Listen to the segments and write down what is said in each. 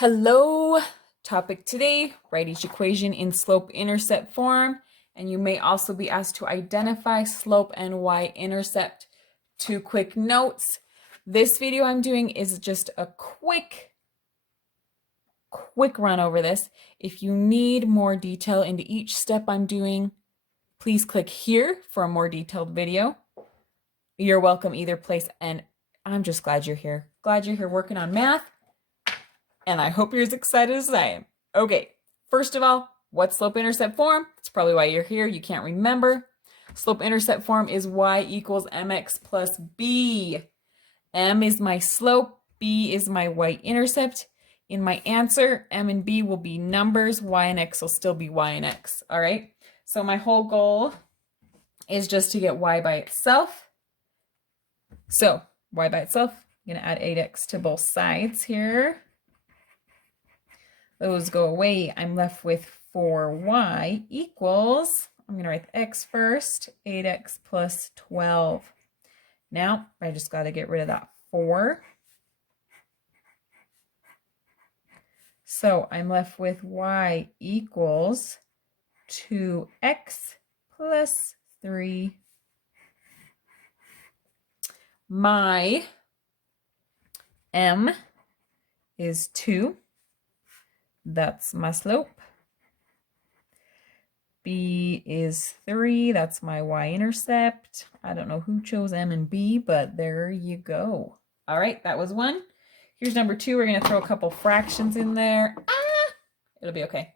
Hello, topic today, write each equation in slope-intercept form, and you may also be asked to identify slope and y-intercept. Two quick notes. This video I'm doing is just a quick run over this. If you need more detail into each step I'm doing, please click here for a more detailed video. You're welcome either place, and I'm just glad you're here. Glad you're here working on math. And I hope you're as excited as I am. Okay, first of all, what's slope-intercept form? That's probably why you're here. You can't remember. Slope-intercept form is y equals mx plus b. M is my slope, b is my y-intercept. In my answer, m and b will be numbers, y and x will still be y and x, all right? So my whole goal is just to get y by itself. So y by itself, I'm gonna add 8x to both sides here. Those go away. I'm left with 4y equals, I'm going to write the x first, 8x plus 12. Now, I just got to get rid of that 4. So I'm left with y equals 2x plus 3. My m is 2. That's my slope. B is 3. That's my y-intercept. I don't know who chose M and B, but there you go. All right, that was 1. Here's number 2. We're going to throw a couple fractions in there. It'll be okay.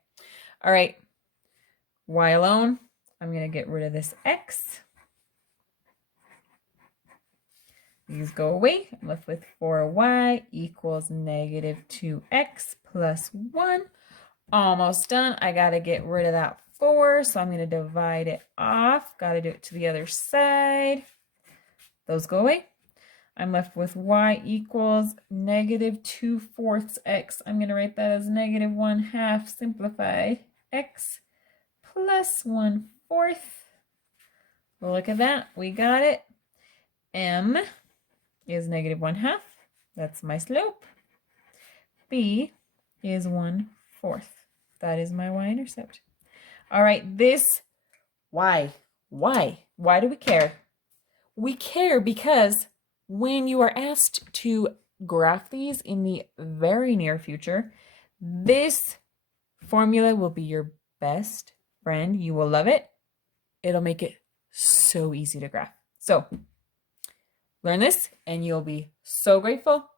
All right, y alone. I'm going to get rid of this x. These go away. I'm left with 4y equals negative 2x plus 1. Almost done. I got to get rid of that 4, so I'm going to divide it off. Got to do it to the other side. Those go away. I'm left with y equals negative 2/4 x. I'm going to write that as negative 1/2 simplify x plus 1/4. Well, look at that. We got it. M is negative 1/2. That's my slope. B is 1/4. That is my y-intercept. All right, this, why? Why do we care? We care because when you are asked to graph these in the very near future, this formula will be your best friend. You will love it. It'll make it so easy to graph. So learn this and you'll be so grateful.